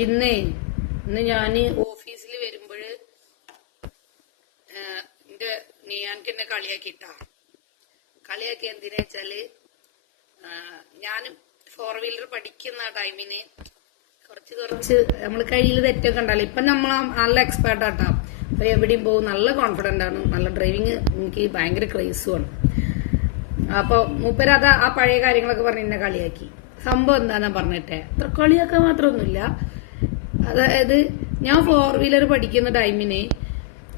ഇന്നേ ഇന്ന് ഞാൻ ഓഫീസിൽ വരുമ്പോൾ എന്റെ നീയാൻക്ക് എന്നെ കളിയാക്കിട്ടാ. കളിയാക്കി എന്തിനാ വെച്ചാൽ ഞാൻ ഫോർ വീലർ പഠിക്കുന്ന ടൈമിന് കുറച്ച് കുറച്ച് നമ്മൾ കയ്യിൽ തെറ്റൊക്കെ ഉണ്ടല്ലോ ഇപ്പൊ നമ്മൾ നല്ല എക്സ്പേർട്ട് ആട്ടാ. അപ്പൊ എവിടെയും പോകും. നല്ല കോൺഫിഡന്റ് ആണ്. നല്ല ഡ്രൈവിങ് എനിക്ക് ഭയങ്കര ക്രേസുമാണ് അപ്പൊ മൂപ്പരത് ആ പഴയ കാര്യങ്ങളൊക്കെ പറഞ്ഞ് എന്നെ കളിയാക്കി. സംഭവം എന്താന്നാ പറഞ്ഞിട്ടെ? അത്ര കളിയാക്കാൻ മാത്രമൊന്നുമില്ല അതായത് ഞാൻ ഫോർ വീലർ പഠിക്കുന്ന ടൈമിന്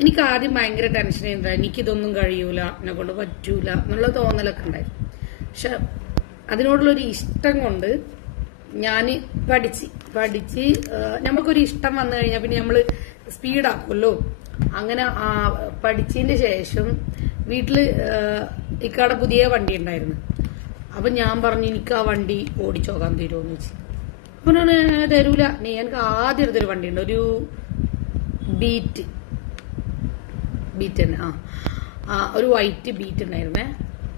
എനിക്ക് ആദ്യം ഭയങ്കര ടെൻഷൻ ഉണ്ടായി എനിക്കിതൊന്നും കഴിയൂല എന്നെ കൊണ്ട് പറ്റൂല എന്നുള്ള തോന്നലൊക്കെ ഉണ്ടായിരുന്നു. പക്ഷെ അതിനോടുള്ളൊരു ഇഷ്ടം കൊണ്ട് ഞാൻ പഠിച്ച് പഠിച്ച് നമുക്കൊരു ഇഷ്ടം വന്നു കഴിഞ്ഞാൽ പിന്നെ നമ്മൾ സ്പീഡാക്കുമല്ലോ അങ്ങനെ ആ, പഠിച്ചതിന്റെ ശേഷം വീട്ടിൽ ഇക്കാടെ പുതിയ വണ്ടി ഉണ്ടായിരുന്നു. അപ്പൊ ഞാൻ പറഞ്ഞു എനിക്ക് ആ വണ്ടി ഓടിച്ചോക്കാൻ തരുമോന്ന് വെച്ച് അപ്പൊ ഞാൻ തരൂല. നീ എനിക്ക് ആദ്യം എടുത്തൊരു വണ്ടി ഉണ്ട് ഒരു ബീറ്റ് ബീറ്റ് തന്നെ. ആ. ആ ഒരു വൈറ്റ് ബീറ്റ് ഉണ്ടായിരുന്നേ.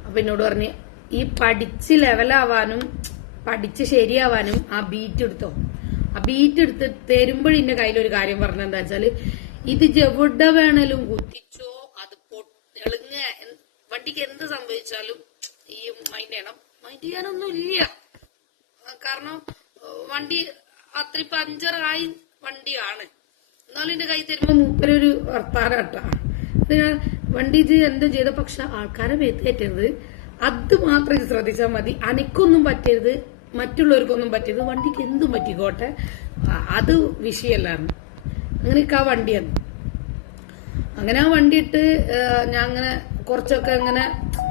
അപ്പൊ എന്നോട് പറഞ്ഞ് ഈ പഠിച്ച് ലെവലാവാനും പഠിച്ച് ശരിയാവാനും ആ ബീറ്റ് എടുത്തോ? ആ ബീറ്റ് എടുത്ത് തരുമ്പോഴും എന്റെ ഒരു കാര്യം പറഞ്ഞ എന്താ വെച്ചാൽ ഇത് എവിടെ വേണേലും കുത്തിച്ചോ അത് പൊട്ടിളങ്ങ വണ്ടിക്ക് എന്ത് സംഭവിച്ചാലും ഈ മൈൻഡ് ചെയ്യണം. മൈൻഡ് ചെയ്യാനൊന്നും ഇല്ല കാരണം വണ്ടി അത്ര പഞ്ചറായി വണ്ടിയാണ്. എന്നാലും എന്റെ കൈ തരുമ്പോ മൂപ്പരൊരു കേട്ടാ വണ്ടി ഇത് എന്തോ ചെയ്ത പക്ഷെ ആൾക്കാരെ മേത്തേറ്റരുത് അത് മാത്രം ശ്രദ്ധിച്ചാൽ മതി. അനക്കൊന്നും പറ്റരുത്. മറ്റുള്ളവർക്കൊന്നും പറ്റരുത്. വണ്ടിക്ക് എന്തും പറ്റിക്കോട്ടെ. അത് വിഷയമല്ലായിരുന്നു അങ്ങനെയൊക്കെ ആ വണ്ടിയാണ്. അങ്ങനെ ആ വണ്ടി ഇട്ട് ഞാൻ അങ്ങനെ കുറച്ചൊക്കെ അങ്ങനെ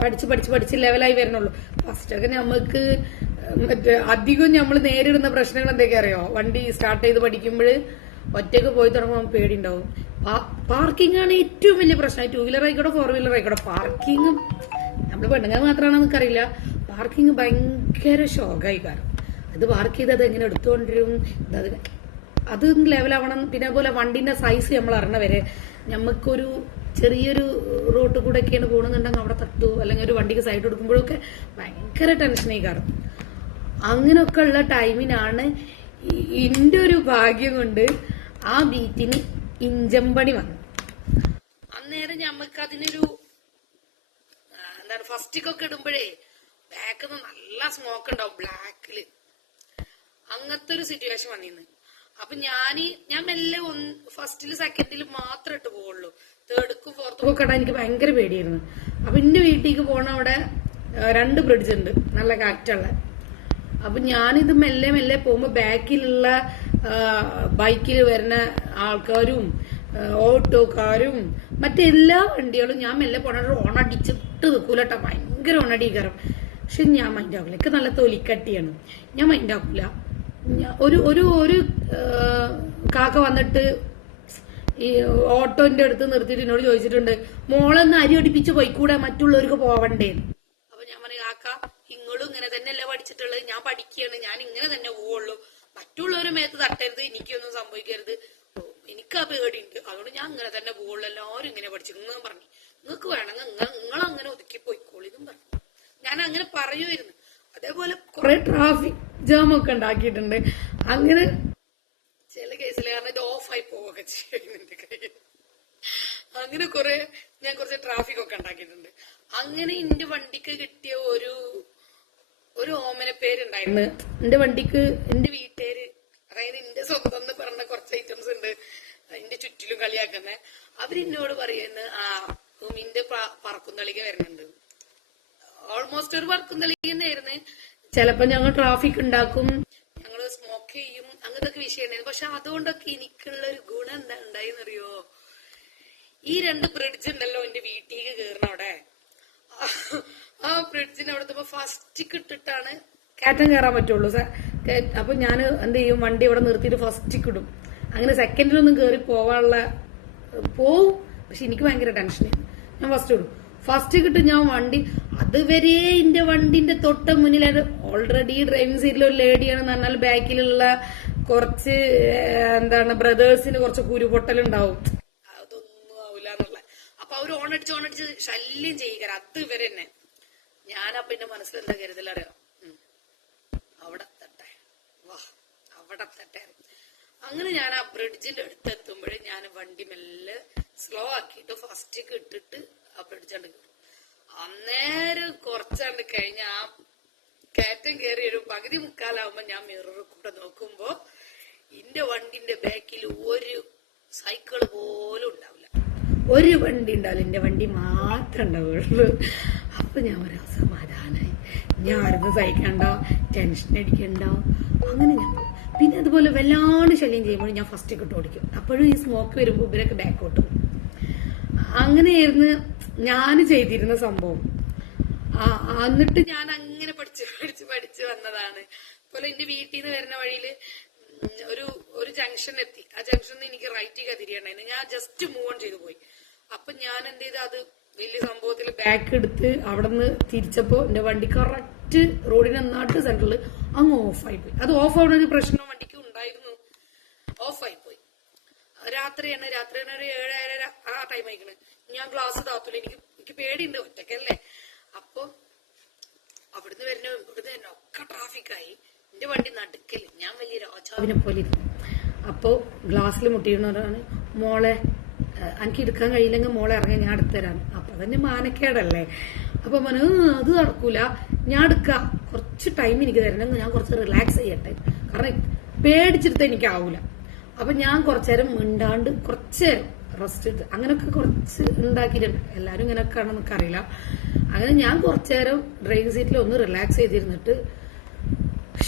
പഠിച്ച് പഠിച്ച് പഠിച്ച് ലെവലായി വരണുള്ളൂ ഫസ്റ്റൊക്കെ നമുക്ക് മറ്റേ അധികം നമ്മൾ നേരിടുന്ന പ്രശ്നങ്ങൾ എന്തൊക്കെ അറിയോ? വണ്ടി സ്റ്റാർട്ട് ചെയ്ത് പഠിക്കുമ്പോൾ ഒറ്റയ്ക്ക് പോയി തുടങ്ങുമ്പോൾ പേടിയുണ്ടാവും. പാർക്കിംഗ് ആണ് ഏറ്റവും വലിയ പ്രശ്നം. ടൂ വീലർ ആയിക്കോട്ടെ ഫോർ വീലർ ആയിക്കോട്ടെ പാർക്കിംഗ് നമ്മൾ പെണ്ണുങ്ങൾ മാത്രമാണെന്ന് നമുക്കറിയില്ല പാർക്കിംഗ് ഭയങ്കര ഷോക്കായി കാരണം. അത് പാർക്ക് ചെയ്ത് അത് എങ്ങനെ എടുത്തുകൊണ്ടിരും അത് അത് ലെവലാവണം പിന്നെ അതുപോലെ വണ്ടിന്റെ സൈസ് നമ്മൾ അറിഞ്ഞ വരെ നമുക്കൊരു ചെറിയൊരു റോട്ട് കൂടെ ഒക്കെയാണ് പോകുന്നുണ്ടെങ്കിൽ അവിടെ തട്ടു. അല്ലെങ്കിൽ ഒരു വണ്ടിക്ക് സൈഡ് കൊടുക്കുമ്പോഴൊക്കെ ഭയങ്കര ടെൻഷനായി കാരണം. അങ്ങനെയൊക്കെ ഉള്ള ടൈമിനാണ് എന്റെ ഒരു ഭാഗ്യം കൊണ്ട് ആ ബീറ്റിന് ഇഞ്ചമ്പണി വന്നു അന്നേരം ഞമ്മക്ക് അതിനൊരു എന്താണ് ഫസ്റ്റിക്കൊക്കെ ഇടുമ്പോഴേ ബാക്കിൽ നല്ല സ്മോക്ക് ഉണ്ടാവും ബ്ലാക്കിൽ അങ്ങനത്തെ ഒരു സിറ്റുവേഷൻ വന്നിന്ന്. അപ്പൊ ഞാൻ ഞാൻ മെല്ലെ ഒന്ന് ഫസ്റ്റിൽ സെക്കൻഡിൽ മാത്രം ഇട്ട് പോവുള്ളൂ. തേർഡ്ക്കും ഫോർത്തും ഒക്കെ ഇടാൻ എനിക്ക് ഭയങ്കര പേടിയായിരുന്നു. അപ്പൊ എന്റെ വീട്ടിലേക്ക് പോണ അവിടെ രണ്ട് ബ്രിഡ്ജ് ഉണ്ട്. നല്ല കാറ്റുള്ള അപ്പൊ ഞാനിത് മെല്ലെ മെല്ലെ പോകുമ്പോ ബാക്കിലുള്ള ബൈക്കിൽ വരുന്ന ആൾക്കാരും ഓട്ടോക്കാരും മറ്റെല്ലാ വണ്ടികളും ഞാൻ മെല്ലെ പോണ ഓണടിച്ചിട്ട് നിൽക്കൂലട്ടോ ഭയങ്കര ഓണടിക്കാരം പക്ഷെ ഞാൻ മൈൻഡാക്കില്ല എനിക്ക് നല്ല തൊലിക്കട്ടിയാണ്. ഞാൻ മൈൻഡാക്കില്ല ഒരു ഒരു ഒരു കാക്ക വന്നിട്ട് ഈ ഓട്ടോന്റെ അടുത്ത് നിർത്തിയിട്ട് എന്നോട് ചോദിച്ചിട്ടുണ്ട് മോളൊന്ന് അരി ഒടിപ്പിച്ച് പോയിക്കൂടെ? മറ്റുള്ളവർക്ക് പോവണ്ടേന്ന്. അപ്പൊ ഞാൻ പറഞ്ഞു കാക്ക ഇങ്ങളും ഇങ്ങനെ തന്നെയല്ലേ പഠിച്ചിട്ടുള്ളത്? ഞാൻ പഠിക്കുകയാണ് ഞാൻ ഇങ്ങനെ തന്നെ പോവുള്ളൂ. മറ്റുള്ളവരുടെ മേത്ത് തട്ടരുത് എനിക്കൊന്നും സംഭവിക്കരുത്. എനിക്ക് ആ പേടിയുണ്ട്. അതുകൊണ്ട് ഞാൻ ഇങ്ങനെ തന്നെ പോവുള്ളൂ. എല്ലാവരും ഇങ്ങനെ പഠിച്ചു ഇങ്ങനെ പറഞ്ഞു. നിങ്ങൾക്ക് വേണമെങ്കിൽ നിങ്ങൾ അങ്ങനെ ഒതുക്കി പോയിക്കോളി പറഞ്ഞു. ഞാൻ അങ്ങനെ പറയുമായിരുന്നു അതേപോലെ കുറെ ട്രാഫിക് ജാം ഒക്കെ ഉണ്ടാക്കിയിട്ടുണ്ട്. അങ്ങനെ ചില കേസിൽ കാരണം ഇത് ഓഫായി പോവുകയൊക്കെ ചെയ്യുന്നുണ്ട് അങ്ങനെ കുറെ ഞാൻ കുറച്ച് ട്രാഫിക് ഒക്കെ ഉണ്ടാക്കിയിട്ടുണ്ട്. അങ്ങനെ എന്റെ വണ്ടിക്ക് കിട്ടിയ ഒരു ഒരു ഓമന പേരുണ്ടായിരുന്നു. എന്റെ വണ്ടിക്ക് എന്റെ വീട്ടുകാര് അതായത് എന്റെ സ്വന്തം എന്ന് പറഞ്ഞ കുറച്ച് ഐറ്റംസ് ഉണ്ട് എന്റെ ചുറ്റിലും കളിയാക്കുന്ന. അവരെന്നോട് പറയുന്നു ആ ഉമിന്റെ പറക്കും തളിക വരുന്നുണ്ട്. ഓൾമോസ്റ്റ് ഒരു പറക്കും തളിക തന്നെയായിരുന്നു. ചിലപ്പോ ഞങ്ങൾ ട്രാഫിക് ഉണ്ടാക്കും ഞങ്ങൾ സ്മോക്ക് ചെയ്യും അങ്ങനത്തെ വിഷയമുണ്ടായിരുന്നു. പക്ഷെ അതുകൊണ്ടൊക്കെ എനിക്കുള്ള ഒരു ഗുണം എന്താ ഉണ്ടായിന്നറിയോ ഈ രണ്ട് ബ്രിഡ്ജ് ഉണ്ടല്ലോ എന്റെ വീട്ടിലേക്ക് കയറണ അവിടെ. ആ ബ്രിഡ്ജിന് അവിടെ ഫസ്റ്റ് ഇട്ടിട്ടാണ് കയറ്റം കയറാൻ പറ്റുള്ളൂ. അപ്പൊ ഞാൻ എന്ത് ചെയ്യും? വണ്ടി അവിടെ നിർത്തിയിട്ട് ഫസ്റ്റ് ഇടും. അങ്ങനെ സെക്കൻഡിലൊന്നും കയറി പോവാനുള്ള പോവും. പക്ഷെ എനിക്ക് ഭയങ്കര ടെൻഷനാണ് ഞാൻ ഫസ്റ്റ് ഇടും. ഫസ്റ്റ് കിട്ടും ഞാൻ വണ്ടി അതുവരെ എന്റെ വണ്ടിന്റെ തൊട്ട് മുന്നിൽ ഓൾറെഡി ഡ്രൈവിംഗ് സീറ്റിൽ ഒരു ലേഡിയാണെന്ന് പറഞ്ഞാൽ ബാക്കിലുള്ള കുറച്ച് എന്താണ് ബ്രദേഴ്സിന് കുറച്ച് കുരുപൊട്ടലുണ്ടാവും. അതൊന്നും ആവില്ല എന്നുള്ള അപ്പൊ അവർ ഓണടിച്ച് ഓണടിച്ച് ശല്യം ചെയ്യുക അത് ഇവർ തന്നെ ഞാനപ്പൊ എന്റെ മനസ്സിൽ എന്താ കരുതലറിയാം. അവിടെ തട്ടെ. വാ അവിടെ തട്ടെ. അങ്ങനെ ഞാൻ ആ ബ്രിഡ്ജിന്റെ അടുത്ത് എത്തുമ്പോഴേ ഞാൻ വണ്ടി മെല്ലെ സ്ലോ ആക്കിയിട്ട് ഫസ്റ്റ് ഇട്ടിട്ട് ആ ബ്രിഡ്ജാണ്ട് കിട്ടും അന്നേരം കുറച്ചാണ്ട് കഴിഞ്ഞ ആ കയറ്റം കയറി ഒരു പകുതി മുക്കാലാവുമ്പോ ഞാൻ മിററിൽ കൂടെ നോക്കുമ്പോ എന്റെ വണ്ടിന്റെ ബാക്കിൽ ഒരു സൈക്കിൾ പോലും ഉണ്ടാവില്ല. ഒരു വണ്ടി ഉണ്ടാവില്ല. എന്റെ വണ്ടി മാത്രം ഉണ്ടാവുള്ളൂ. അപ്പൊ ഞാൻ ഒരു സമാധാനമായി ഞാൻ ആരും സഹിക്കണ്ട. ടെൻഷൻ അടിക്കണ്ട. അങ്ങനെ ഞാൻ പിന്നെ അതുപോലെ വല്ലാണ്ട് ശല്യം ചെയ്യുമ്പോൾ ഞാൻ ഫസ്റ്റ് ഇട്ട് ഓടിക്കും. അപ്പോഴും ഈ സ്മോക്ക് വരുമ്പോൾ ഇവരൊക്കെ ബാക്കോട്ട് അങ്ങനെയായിരുന്നു ഞാൻ ചെയ്തിരുന്ന സംഭവം. എന്നിട്ട് ഞാൻ അങ്ങനെ പഠിച്ച് പഠിച്ച് പഠിച്ച് വന്നതാണ്. അതുപോലെ എന്റെ വീട്ടിൽ നിന്ന് വരുന്ന വഴിയിൽ ഒരു ഒരു ജംഗ്ഷൻ എത്തി. ആ ജംഗ്ഷനിൽ എനിക്ക് റൈറ്റ് തിരിയണ്ടായിരുന്നു ഞാൻ ജസ്റ്റ് മൂവ് ഓൺ ചെയ്തു പോയി. അപ്പൊ ഞാൻ എന്ത് ചെയ്ത് അത് വലിയ സംഭവത്തിൽ ബാക്ക് എടുത്ത് അവിടെ നിന്ന് തിരിച്ചപ്പോ എന്റെ വണ്ടി കറക്റ്റ് റോഡിന് നട്ട് സെന്ററിൽ അങ്ങ് ഓഫായി പോയി. അത് ഓഫ് ആവുന്ന ഒരു പ്രശ്നം വണ്ടിക്ക് ഉണ്ടായിരുന്നു. ഓഫായി പോയി. രാത്രിയാണ്. രാത്രിയാണ് ഒരു ഏഴ് ഏഴര ആ ടൈം ആയിക്കണ്. ഞാൻ ഗ്ലാസ് താത്തൂല. എനിക്ക് എനിക്ക് പേടിയുണ്ട് ഒറ്റക്കല്ലേ. അപ്പൊ അവിടുന്ന് വരുന്ന ഇവിടുന്ന് തന്നെ ഒക്കെ ട്രാഫിക്കായി എന്റെ വണ്ടി നടുക്കൽ. ഞാൻ വലിയ രാജാവിനെ പോലെ ഇരുന്നു. അപ്പോ ഗ്ലാസ്സിൽ മുട്ടിയിരുന്നവരാണ് മോളെ എനിക്ക് എടുക്കാൻ കഴിയില്ലെങ്കിൽ മോളെ ഇറങ്ങി ഞാൻ എടുത്തരാം അപ്പൊ തന്നെ മാനക്കേടല്ലേ. അപ്പൊ മോനെ അത് നടക്കൂല. ഞാൻ എടുക്കാം. കുറച്ച് ടൈം എനിക്ക് തരണം. ഞാൻ കുറച്ച് റിലാക്സ് ചെയ്യട്ടെ. കാരണം പേടിച്ചെടുത്ത് എനിക്കാവൂല. അപ്പൊ ഞാൻ കുറച്ചേരം മിണ്ടാണ്ട് കുറച്ചേരം റെസ്റ്റ് എടുത്ത് അങ്ങനൊക്കെ കുറച്ച് ഉണ്ടാക്കിയിട്ടുണ്ട് ഇങ്ങനെയൊക്കെ ആണെന്ന് അറിയില്ല അങ്ങനെ ഞാൻ കുറച്ചേരം ഡ്രൈവിംഗ് സീറ്റിൽ ഒന്ന് റിലാക്സ് ചെയ്തിരുന്നിട്ട്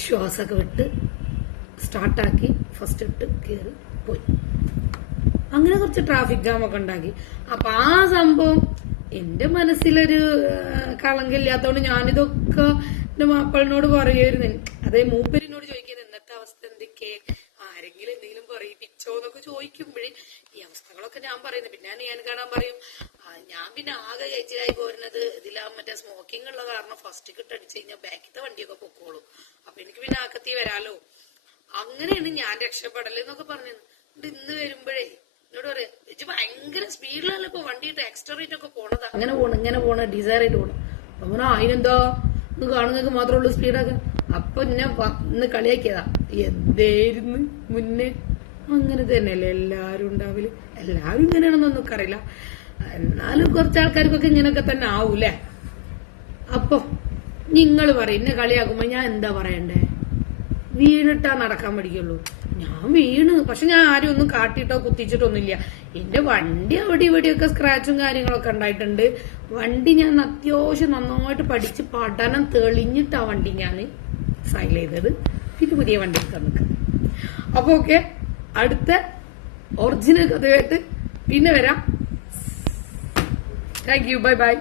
ശ്വാസമൊക്കെ വിട്ട് സ്റ്റാർട്ടാക്കി ഫസ്റ്റ് ഇട്ട് കയറി പോയി. അങ്ങനെ കുറച്ച് ട്രാഫിക് ജാം ഒക്കെ ഉണ്ടാക്കി. അപ്പൊ ആ സംഭവം എന്റെ മനസ്സിലൊരു കളങ്കില്ലാത്തോണ്ട് ഞാനിതൊക്കെ എന്റെ മാപ്പിളിനോട് പറയുമായിരുന്നു അതേ മൂപ്പരിനോട് ചോദിക്കുന്നത് ഇന്നത്തെ അവസ്ഥ എന്തൊക്കെ? ആരെങ്കിലും എന്തെങ്കിലും പറയിപ്പിച്ചോ എന്നൊക്കെ ചോദിക്കുമ്പോഴേ ഈ അവസ്ഥകളൊക്കെ ഞാൻ പറയുന്നത്. പിന്നെ ഞാൻ കാണാൻ പറയും ഞാൻ പിന്നെ ആകെ കഴിച്ചിലായി പോരുന്നത് ഇതിലാ മറ്റേ സ്മോക്കിംഗ് ഉള്ള കാരണം ഫസ്റ്റ് കിട്ട് അടിച്ചു കഴിഞ്ഞാൽ ബാക്കിത്തെ വണ്ടിയൊക്കെ പൊക്കോളും. അപ്പൊ എനിക്ക് പിന്നെ ആക്കത്തി വരാലോ? അങ്ങനെയാണ് ഞാൻ രക്ഷപ്പെടൽ എന്നൊക്കെ പറഞ്ഞു ഇന്ന് വരുമ്പോഴേ എന്നോട് പറയാം ഇജ്ജ് ഭയങ്കര സ്പീഡിലല്ലേ ഇപ്പൊ വണ്ടിയിട്ട് എക്സ്ട്രേറ്റ് ഒക്കെ പോണത്? അങ്ങനെ പോണ ഇങ്ങനെ പോണു ഡിസൈർ ആയിട്ട് പോണം. അപ്പൊ അതിനെന്തോ ഇന്ന് മാത്രമേ ഉള്ളൂ സ്പീഡൊക്കെ അപ്പൊ എന്നെ ഇന്ന് കളിയാക്കിയതാ. എന്തായിരുന്നു മുന്നേ? അങ്ങനെ തന്നെയല്ലേ എല്ലാരും ഉണ്ടാവില്ല എല്ലാരും ഇങ്ങനെയാണെന്നൊന്നും നമുക്കറിയില്ല എന്നാലും കുറച്ച് ആൾക്കാർക്കൊക്കെ ഇങ്ങനെയൊക്കെ തന്നെ ആവൂലേ അപ്പൊ നിങ്ങൾ പറയും എന്നെ കളിയാക്കുമ്പോ ഞാൻ എന്താ പറയണ്ടേ? വീണിട്ടാ നടക്കാൻ പഠിക്കുള്ളൂ. ഞാൻ വീണ് പക്ഷെ ഞാൻ ആരും ഒന്നും കാട്ടിയിട്ടോ കുത്തിച്ചിട്ടൊന്നുമില്ല എന്റെ വണ്ടി അവിടെ ഇവിടെയൊക്കെ സ്ക്രാച്ചും കാര്യങ്ങളൊക്കെ ഉണ്ടായിട്ടുണ്ട്. വണ്ടി ഞാൻ അത്യാവശ്യം നന്നായിട്ട് പഠിച്ച് പഠനം തെളിഞ്ഞിട്ടാ വണ്ടി ഞാൻ സൈൽ ചെയ്തത്. പിന്നെ പുതിയ വണ്ടി എടുക്കാൻ നിൽക്കാം അപ്പൊ ഓക്കെ അടുത്ത ഒറിജിനൽ കഥയായിട്ട് പിന്നെ വരാം. Thank you bye bye